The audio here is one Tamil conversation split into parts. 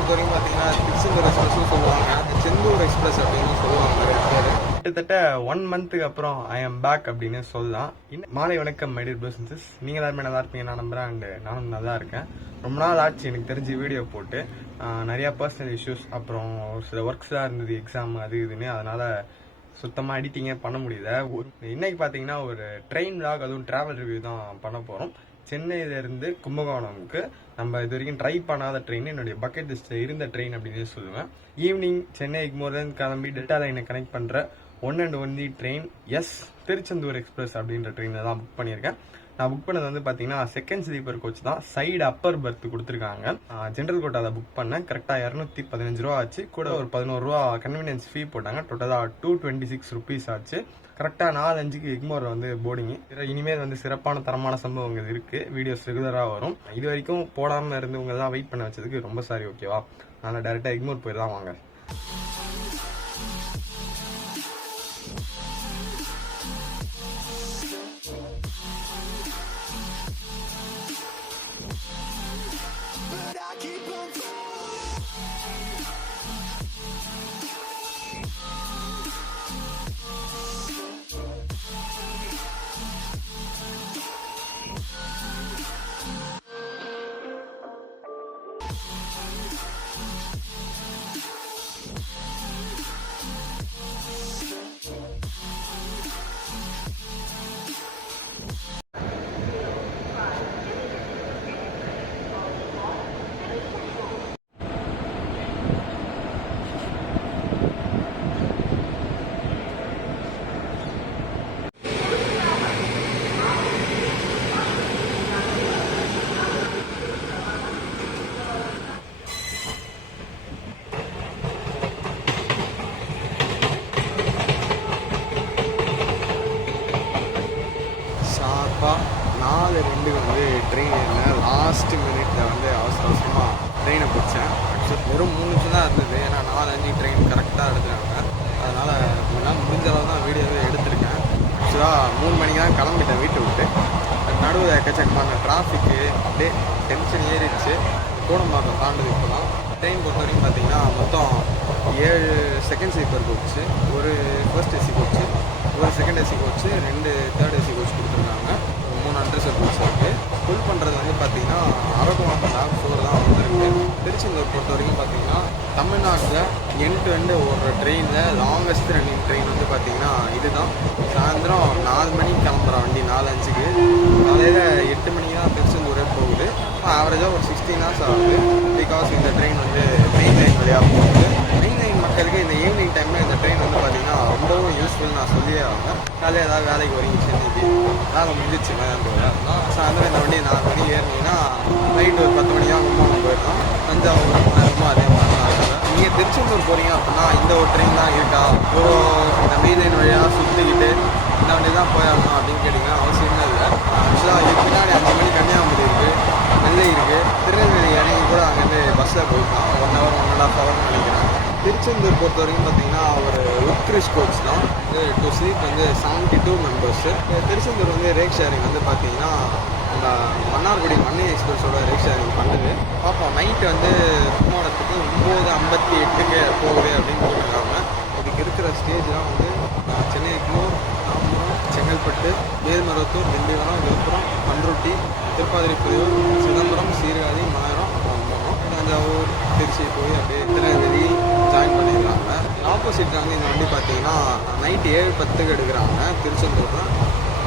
பொறுத்த வரைக்கும் பார்த்தீங்கன்னா திருச்செந்தூர் எக்ஸ்பிரஸ்னு சொல்லுவாங்க, செந்தூர் எக்ஸ்பிரஸ் அப்படின்னு சொல்லுவாங்க நிறைய பேர். கிட்டத்தட்ட 1 மந்த்துக்கு அப்புறம் ஐ எம் பேக் அப்படின்னு சொல்லலாம். மாலை வணக்கம் மை டியர் பிசினஸ். நீங்கள் எல்லாருமே நல்லா இருப்பீங்க நான் நம்புறேன். அண்ட் நானும் நல்லா இருக்கேன். ரொம்ப நாள் ஆச்சு எனக்கு தெரிஞ்சு வீடியோ போட்டு. நிறையா பர்சனல் இஷ்யூஸ், அப்புறம் சில ஒர்க்ஸ்லாம் இருந்தது, எக்ஸாம் அது இதுன்னு. அதனால் சுத்தமாக எடிட்டிங்கே பண்ண முடியல. இன்னைக்கு பார்த்தீங்கன்னா ஒரு ட்ரெயின் விளாக், அதுவும் ட்ராவல் ரிவ்யூ தான் பண்ண போகிறோம். சென்னையிலேருந்து கும்பகோணமுக்கு நம்ம இது வரைக்கும் ட்ரை பண்ணாத ட்ரெயின், என்னுடைய பக்கெட் லிஸ்ட்டில் இருந்த ட்ரெயின் அப்படின்னு சொல்லுவேன். ஈவினிங் சென்னை எக்மோர்லேருந்து கிளம்பி டெல்டா லைனை கனெக்ட் பண்ணுற one and only train Tiruchendur express அப்படின்ற ட்ரெயினில் தான் புக் பண்ணியிருக்கேன். நான் புக் பண்ணது வந்து பார்த்தீங்கன்னா செகண்ட் ஸ்லீப்பர் கோச் தான். சைடு அப்பர் பர்த் கொடுத்துருக்காங்க. ஜென்ரல் கோட்டா அதை புக் பண்ணேன். கரெக்டாக 215 ரூபா ஆச்சு. கூட ஒரு 11 ரூபா கன்வீனியன்ஸ் ஃபீ போட்டாங்க. டோட்டலாக 226 ருபீஸ் ஆச்சு. கரெக்டாக 4:05க்கு எக்மோரில் வந்து போர்டிங்கு. இனிமேல் வந்து சிறப்பான தரமான சம்பவங்கள் இருக்குது. வீடியோஸ் ரெகுலராக வரும். இது வரைக்கும் போடாமல் இருந்தவங்க தான் வெயிட் பண்ண வச்சதுக்கு ரொம்ப சாரி, ஓகேவா? அதனால் டேரெக்டாக எக்மோர் போயிடலாம் வாங்க. ஷார்ப்பாக 4:02 வந்து ட்ரெயின் ஏறினேன். லாஸ்ட் மினிட்ல வந்து அவசரமாக ட்ரெயினை பிடிச்சேன். வெறும் 3 நிமிஷம் தான் இருந்தது. ஏன்னா 4:05 ட்ரெயின் கரெக்டாக எடுத்துட்டாங்க. அதனால் என்னால் முடிஞ்ச அளவு தான் வீடியோவே எடுத்திருக்கேன். ஆக்சுவலாக 3 மணிக்கு தான் கிளம்பிட்டேன் வீட்டை விட்டு. நடுவில் எக்கச்சக்கமான டிராஃபிக்கு, அப்படியே டென்ஷன் ஏறிடுச்சு. கோடம்பாக்கம் தாண்டது இப்போ தான். ட்ரெயின் பொறுத்த வரைக்கும் பார்த்தீங்கன்னா மொத்தம் 7 செகண்ட் ஸ்லீப்பர் கோச்சு, ஒரு ஃபர்ஸ்ட் ஏசி கோச்சு, ஒரு second AC coach, 2 third AC coach கொடுத்துருக்காங்க, 3 அண்டர்சர் கோச் இருக்குது. ஃபுல் பண்ணுறது வந்து பார்த்தீங்கன்னா அரக்கோணம் டாப் 4 தான் வந்துருக்கு. திருச்செந்தூர் பொறுத்த வரைக்கும் பார்த்தீங்கன்னா தமிழ்நாட்டில் எண்ட் டு எண்டு ஓடுற ட்ரெயினில் லாங்கஸ்ட் ரன்னிங் ட்ரெயின் வந்து பார்த்தீங்கன்னா இதுதான். சாயந்தரம் 4 மணிக்கு கிளம்புற வண்டி 4:05க்கு. காலையில் 8 மணிக்கு தான் திருச்செந்தூரே போகுது. ஆவரேஜாக ஒரு 16 hours ஆகுது. பிகாஸ் இந்த ட்ரெயின் வந்து மெயின் லைன் வழியாக போகுது. மெயின் லைன் மக்களுக்கு இந்த ஈவினிங் டைமில் இந்த ட்ரெயின் வந்து பார்த்தீங்கன்னா ரொம்பவும் யூஸ்ஃபுல் நான் சொல்லியே ஆகும். காலையில் ஏதாவது வேலைக்கு வரீங்க சென்னைக்கு, வேலை முடிஞ்சிச்சு மதியானத்தில், சாயந்தரம் இந்த வண்டி 4 மணிக்கு ஏறினீங்கன்னா நைட்டு ஒரு 10 மணியாக கும்பகோணம் போயிடலாம். தஞ்சாவூர் நேரமும் அதே மாதிரி தான் இருக்குது. நீங்கள் திருச்செந்தூர் போகிறீங்க அப்படின்னா இந்த ஒரு ட்ரெயின் தான் இருக்கா, இந்த மெயின் லைன் வழியாக சுற்றிக்கிட்டு இந்த வண்டி தான் போயாகணும் அப்படின்னு கேட்டிங்கன்னா அவசியமே இல்லை. ஆக்சுவலாக இதுக்கு பின்னாடி 5 மணி கன்னியாகுமரி இருக்குது, நெல்லை இருக்குது, திருநெல்வேலி இறங்கி கூட அங்கேருந்து பஸ்ஸில் போயிடலாம். 1 hour 1.5 hour நினைக்கிறேன். திருச்செந்தூர் பொறுத்த வரைக்கும் பார்த்தீங்கன்னா ஒரு உத்கிரிஷ் கோச் தான். டு ஸ்லீப் வந்து 72 மெம்பர்ஸு. திருச்செந்தூர் வந்து ரேக் ஷேரிங் வந்து பார்த்தீங்கன்னா இந்த மன்னார்குடி மண்ணை எக்ஸ்பிரஸோட ரேக் ஷேரிங் பண்ணுது. பார்ப்போம். நைட்டு வந்து கும்பகோணத்துக்கு 9:58க்கு போகுது அப்படின்னு போட்டிருக்காங்க. இதுக்கு இருக்கிற ஸ்டேஜ்லாம் வந்து சென்னை எக்மோர், தாம்பரம், செங்கல்பட்டு, மேல்மருவத்தூர், திண்டிவனம், விழுப்புரம், பண்ருட்டி, திருப்பாதிரிப்புலியூர், சிதம்பரம், சீர்காழி, மாயரம், தஞ்சாவூர், திருச்சி போய் அப்படியே திருநெல்வேலி ஜாயின் பண்ணிடுறாங்க. ஆப்போசிட்டில் வந்து இந்த வண்டி பார்த்தீங்கன்னா நைட்டு 7:10க்கு எடுக்கிறாங்க. திருச்செந்தூர்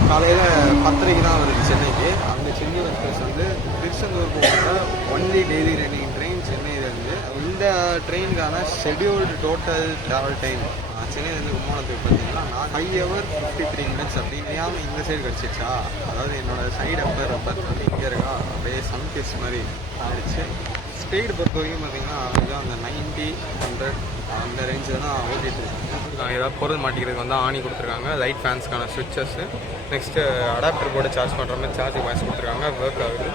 காலையில் 10:30க்கு தான் வருது சென்னைக்கு. அந்த செந்தூர் எக்ஸ்பிரஸ் வந்து திருச்செந்தூர் போகிற ஒன்லி டெய்லி ரன்னிங் ட்ரெயின் சென்னையிலேருந்து. இந்த ட்ரெயினுக்கான ஷெடியூல்டு டோட்டல் ட்ராவல் டைம் சென்னையிலேருந்து கும்பகோணத்துக்கு பார்த்தீங்கன்னா 5 hours 53 minutes. அப்படின்னு இந்த சைடு கிடச்சிச்சா, அதாவது என்னோடய சைடு அப்பர் வந்து இங்கே இருக்கா, அப்படியே சன்கேஸ் மாதிரி ஆயிடுச்சு. ஸ்பீடு பொறுத்த வரைக்கும் பார்த்தீங்கன்னா அதுதான் அந்த 90, 100 அந்த ரேஞ்சில் தான் ஓட்டிகிட்டு இருக்கு. ஏதாவது பொருள் மாட்டிக்கிறதுக்கு வந்து ஆணி கொடுத்துருக்காங்க. லைட் ஃபேன்ஸ்க்கான ஸ்விட்சஸ்ஸு, நெக்ஸ்ட்டு அடாப்டர் போர்டு சார்ஜ் பண்ணுற மாதிரி சார்ஜிங் வாய்ஸ் கொடுத்துருக்காங்க. ஒர்க் ஆகுது.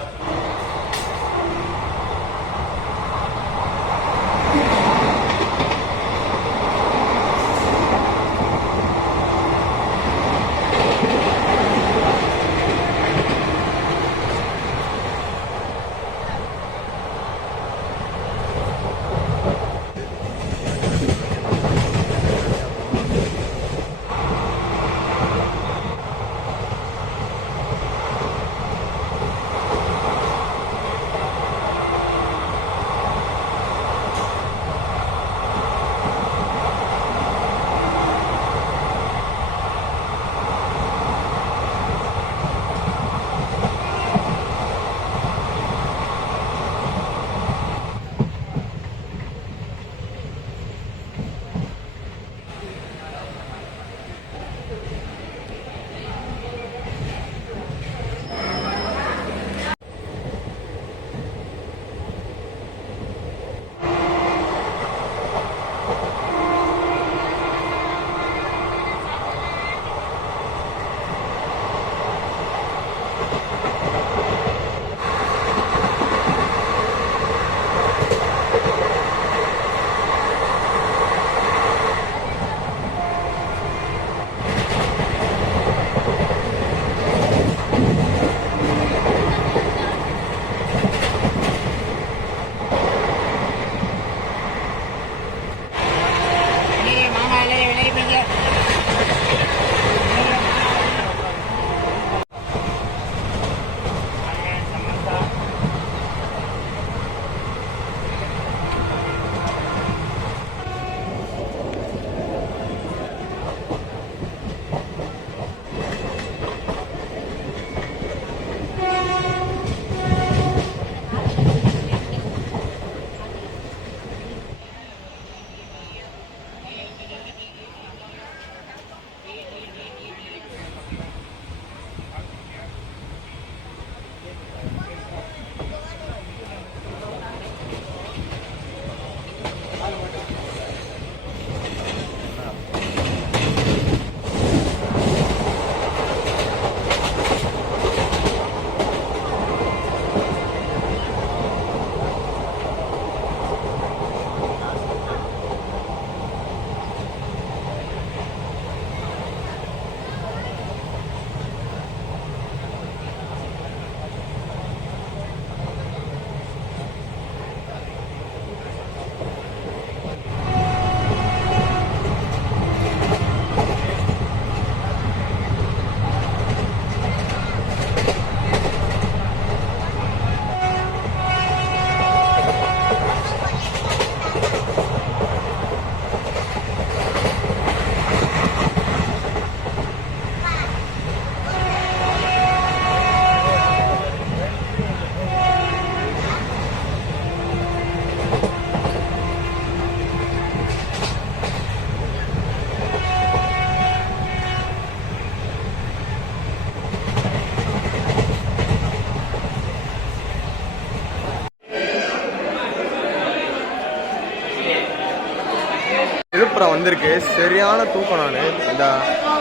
விழுப்புரம் வந்திருக்கு. சரியான தூக்கம். நான் இந்த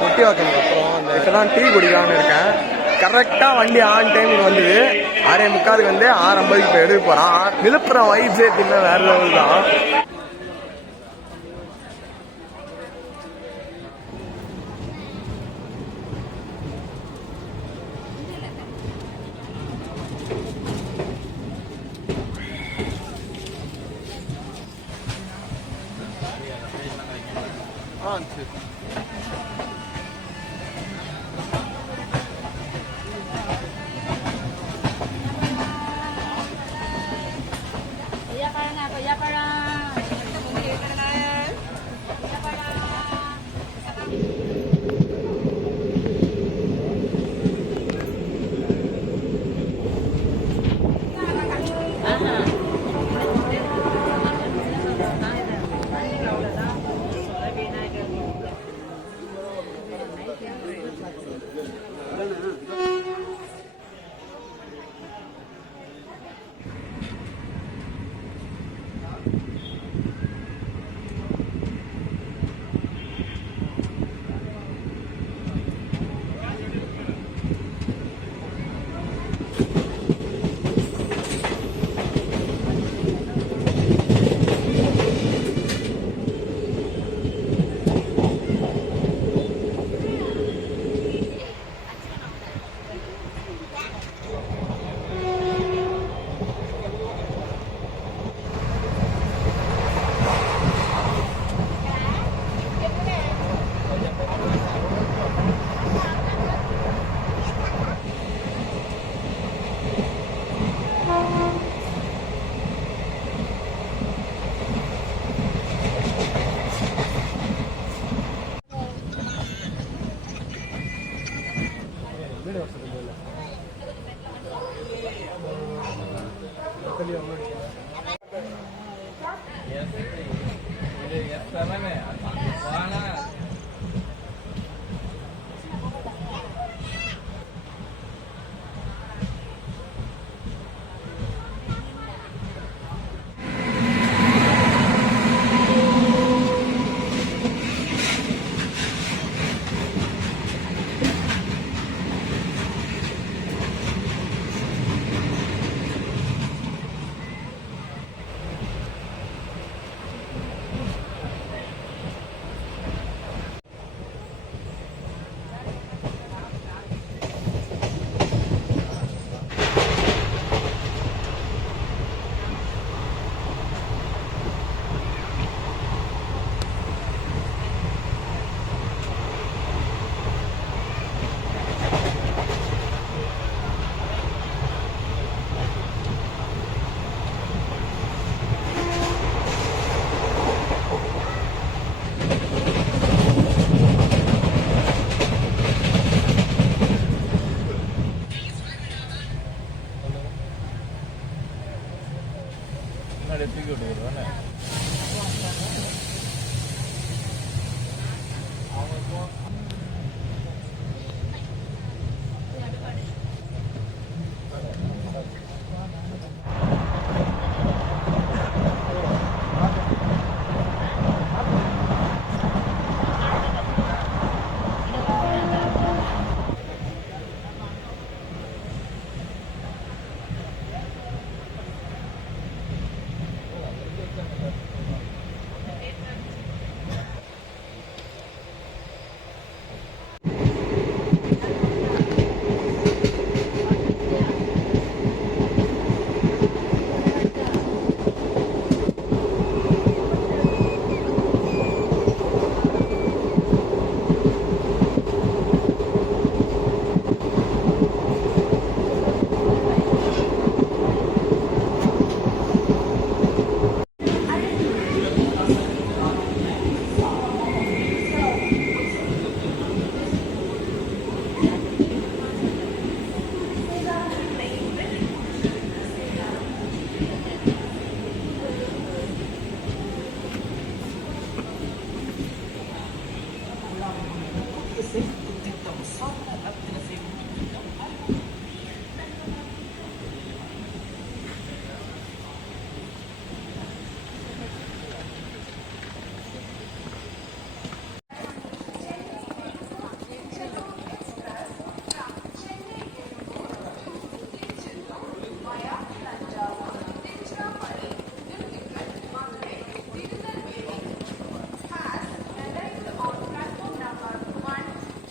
முட்டி வாக்கினுக்கு அப்புறம் இந்த இப்போதான் டீ குடிக்கலான்னு இருக்கேன். கரெக்டாக வண்டி ஆன் டைம் வந்தது. 6:45 வந்து 6:50 இப்போ எடுக்க போகிறான். விழுப்புரம் வைப்ஸே எப்படின்னா வேறு லெவல் தான்.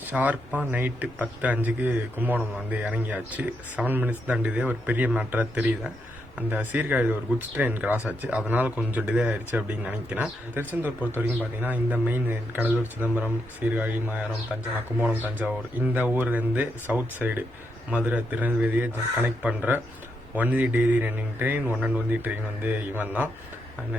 ஷார்ப்பாக நைட்டு 10:05க்கு கும்பகோணம் வந்து இறங்கியாச்சு. 7 மினிட்ஸ் தான் டிலே, ஒரு பெரிய மேட்டராக தெரியல. அந்த சீர்காழியில் ஒரு குட்ஸ் ட்ரெயின் கிராஸ் ஆச்சு, அதனால் கொஞ்சம் டிலே ஆயிடுச்சு அப்படின்னு நினைக்கிறேன். திருச்செந்தூர் பொறுத்த வரைக்கும் பார்த்தீங்கன்னா இந்த மெயின் கடலூர், சிதம்பரம், சீர்காழி, மாயாரம், கும்பகோணம், தஞ்சாவூர் இந்த ஊர்லேருந்து சவுத் சைடு மதுரை, திருநெல்வேலியை கனெக்ட் பண்ணுற only daily running train, one and only train வந்து இவன் தான்.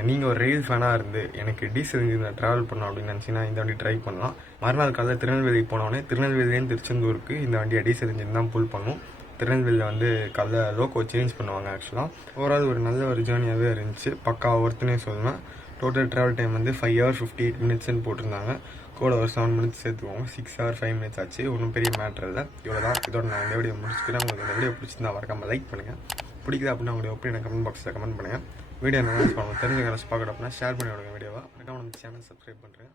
நீங்கள் ஒரு ரயில் ஃபேனாக இருந்து எனக்கு டீசல் இன்ஜினில் ட்ராவல் பண்ணோம் அப்படின்னு நினச்சிங்கன்னா இந்த வண்டி ட்ரை பண்ணலாம். மறுநாள் காலையில் திருநெல்வேலிக்கு போனோடனே திருநெல்வேலியிலேருந்து திருச்செந்தூருக்கு இந்த வண்டியை டீசல் இன்ஜின் தான் புல் பண்ணும். திருநெல்வேலியில் வந்து காலைல லோக்கோ சேஞ்ச் பண்ணுவாங்க. ஆக்சுவலாக ஓவரால் ஒரு நல்ல ஒரு ஜேர்னியாகவே இருந்துச்சு, பக்கா ஒர்த்துனே சொல்லுவேன். டோட்டல் ட்ராவல் டைம் வந்து 5 hours 58 minutesன்னு போட்டிருந்தாங்க. கூட ஒரு 7 minutes சேர்த்துக்கோங்க, 6 hours 5 minutes ஆச்சு. ஒன்றும் பெரிய மேட்டர் இல்லை. இவ்வளோ தான். இதோட நான் இந்த வீடியோ முடிச்சுக்கிறேன். உங்களுக்கு இந்த வீடியோ பிடிச்சிருந்தா மறக்காமல் லைக் பண்ணுங்கள். பிடிக்குது அப்படின்னா உங்களுடைய ஒப்பீனியன் கமெண்ட் பாக்ஸில் கமெண்ட் பண்ணுங்கள். வீடியோ என்ன பண்ணுவோம் தெரிஞ்சுக்க பார்க்கணும் அப்படின்னா ஷேர் பண்ணி விடுங்க வீடியோவை. மறக்காம நம்ம சேனல் சப்ஸ்கிரைப் பண்ணுறேன்.